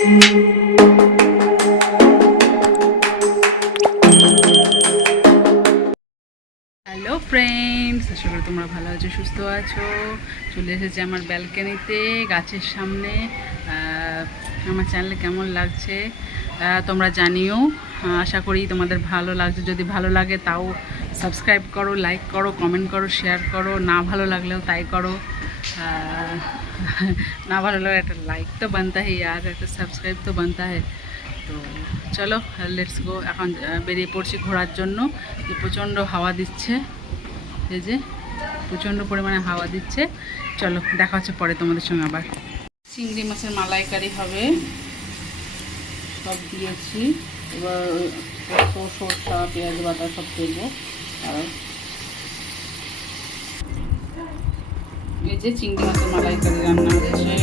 Hello friends, আশা করি তোমরা ভালো আছো, সুস্থ আছো। চলে এসেছি আমার ব্যালকনিতে, গাছের সামনে। আমার চ্যানেলে কেমন লাগছে তোমরা জানিও। আশা করি তোমাদের ভালো লাগছে। যদি ভালো লাগে তাও সাবস্ক্রাইব করো, লাইক করো, কমেন্ট করো, শেয়ার করো। না ভালো লাগলেও তাই করো। না ভালো লাগলে একটা লাইক তো বানতা है यार, একটা সাবস্ক্রাইব তো বানতা है। তো চলো লেটস গো। এখন বেরিয়ে পড়ছি ঘোরার জন্য। যে প্রচণ্ড হাওয়া দিচ্ছে, এই যে প্রচণ্ড পরিমাণে হাওয়া দিচ্ছে। চলো দেখা হচ্ছে পরে তোমাদের সঙ্গে আবার। চিংড়ি মাছের মালাইকারি হবে, সব দিয়েছি। এবার সরষা পেঁয়াজ বাটা সব দেবো। আর এই যে চিংড়ি মাছের মালাইকারি রান্না হচ্ছে।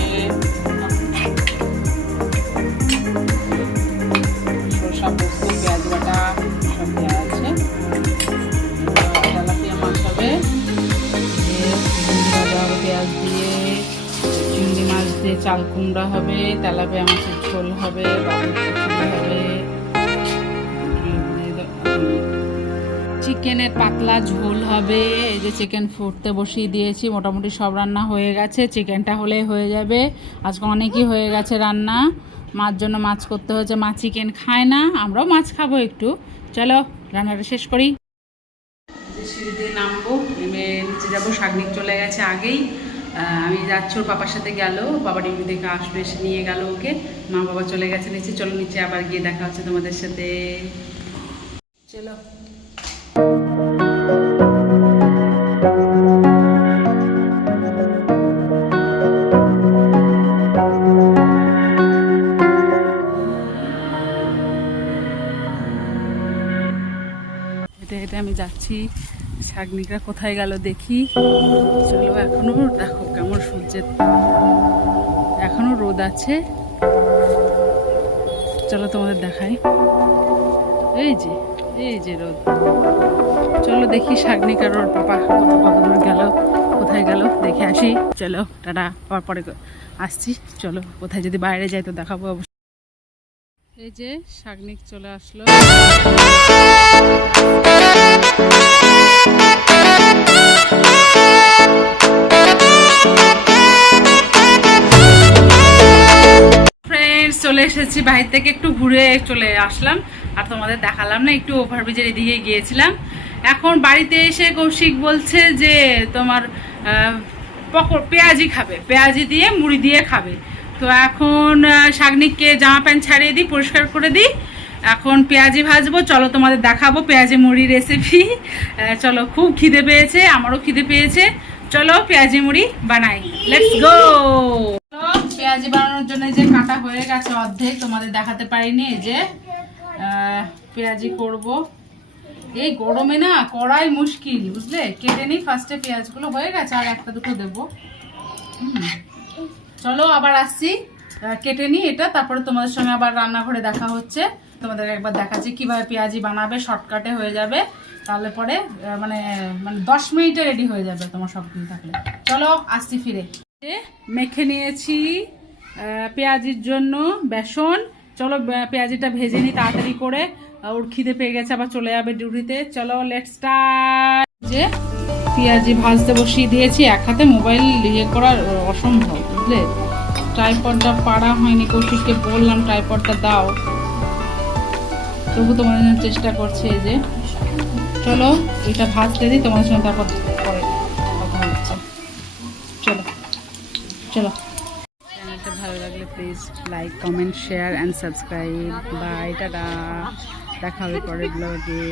সরষা পোস্ত পেঁয়াজ বাটা সব দেওয়া আছে। তেলাপিয়া মাছ হবে, পেঁয়াজ দিয়ে। চিংড়ি মাছ দিয়ে চাল কুমড়া হবে, তেলাপিয়া মাছের ঝোল হবে, বাবুর খিচুড়ি হবে, চিকেনের পাতলা ঝোল হবে। এই যে চিকেন ফুটতে বসিয়ে দিয়েছি, মোটামুটি সব রান্না হয়ে গেছে। চিকেনটা হলেই হয়ে যাবে। আজকে অনেকই হয়ে গেছে রান্না। মাছ জন্য মাছ করতে হয়েছে, মা চিকেন খায় না, আমরাও মাছ খাবো একটু। চলো রান্নাটা শেষ করি। সিঁড়ি দিয়ে নামবো, নেমে নিচে যাবো। শাগনিক চলে গেছে আগেই। আমি যাচ্ছি, ওর পাপার সাথে গেল, বাবা ডিউটি থেকে আসবে, এসে নিয়ে গেল ওকে। মা বাবা চলে গেছে নিচে। চলো নিচে আবার গিয়ে দেখা হচ্ছে তোমাদের সাথে। চলো। হেঁটে আমি যাচ্ছি, শাগনিকরা কোথায় গেল দেখি। চলো, এখনো দেখো কেমন সূর্যের, এখনো রোদ আছে। চলো তোমাদের দেখাই, এই যে রোদ। চলো দেখি শাগনিক আর ওর পাপা কতদূর গেল, কোথায় গেল দেখে আসি। চলো টাটা, আবার পরে আসছি। চলো কোথায় যদি বাইরে যাই তো দেখাবো অবশ্যই। এই যে শাগনিক চলে আসলো। চলে এসেছি, বাহির থেকে একটু ঘুরে চলে আসলাম। আর তোমাদের দেখালাম না, একটু ওভারব্রিজের এদিকে গিয়েছিলাম। এখন বাড়িতে এসে কৌশিক বলছে যে তোমার পেঁয়াজি খাবে, পেঁয়াজি দিয়ে মুড়ি দিয়ে খাবে। তো এখন শাগনিককে জামা প্যান্ট ছাড়িয়ে দিই, পরিষ্কার করে দিই। এখন পেঁয়াজি ভাজবো। চলো তোমাদের দেখাবো পেঁয়াজি মুড়ি রেসিপি। চলো, খুব খিদে পেয়েছে, আমারও খিদে পেয়েছে। চলো পেঁয়াজি মুড়ি বানাই, লেটস গো। পেঁয়াজি বানানোর জন্য যে কাটা হয়ে গেছে অর্ধেক, তোমাদের দেখাতে পারিনি। এই যে পেঁয়াজি করব। এই গরমে না করাই মুশকিল, বুঝলে। কেটে নিই ফার্স্টে, পেঁয়াজগুলো হয়ে গেছে, আর একটা দুটো দেবো। চলো আবার আসছি, কেটে নিই এটা, তারপরে তোমাদের সঙ্গে আবার রান্নাঘরে দেখা হচ্ছে। তোমাদের একবার দেখাচ্ছি কিভাবে পেঁয়াজি বানাবে, শর্টকাটে হয়ে যাবে। তাহলে পরে মানে 10 মিনিটে রেডি হয়ে যাবে তোমার সব কিছু থাকলে। চলো আসছি ফিরে। মেখে নিয়েছি পেঁয়াজির জন্য বেসন। চলো পেঁয়াজিটা ভেজে নিই তাড়াতাড়ি করে, ওর খিদে পেয়ে গেছে, আবার চলে যাবে ডিউটিতে। চলো লেটস স্টার্ট। যে পেঁয়াজি ভাজতে বসিয়ে দিয়েছি, এক হাতে মোবাইল ইয়ে করা অসম্ভব, বুঝলে। ট্রাইপডটা পাড়া হয়নি, কৌশিককে বললাম ট্রাইপডটা দাও, তবু তোমাদের জন্য চেষ্টা করছে। এই যে চলো এটা ভাজতে দিই, তোমাদের সঙ্গে তারপর পরে কথা হচ্ছে। চলো চলো। চ্যানেলটা ভালো লাগলে please like, comment, share and subscribe. Bye, টাটা, দেখা হবে পরের ব্লগে।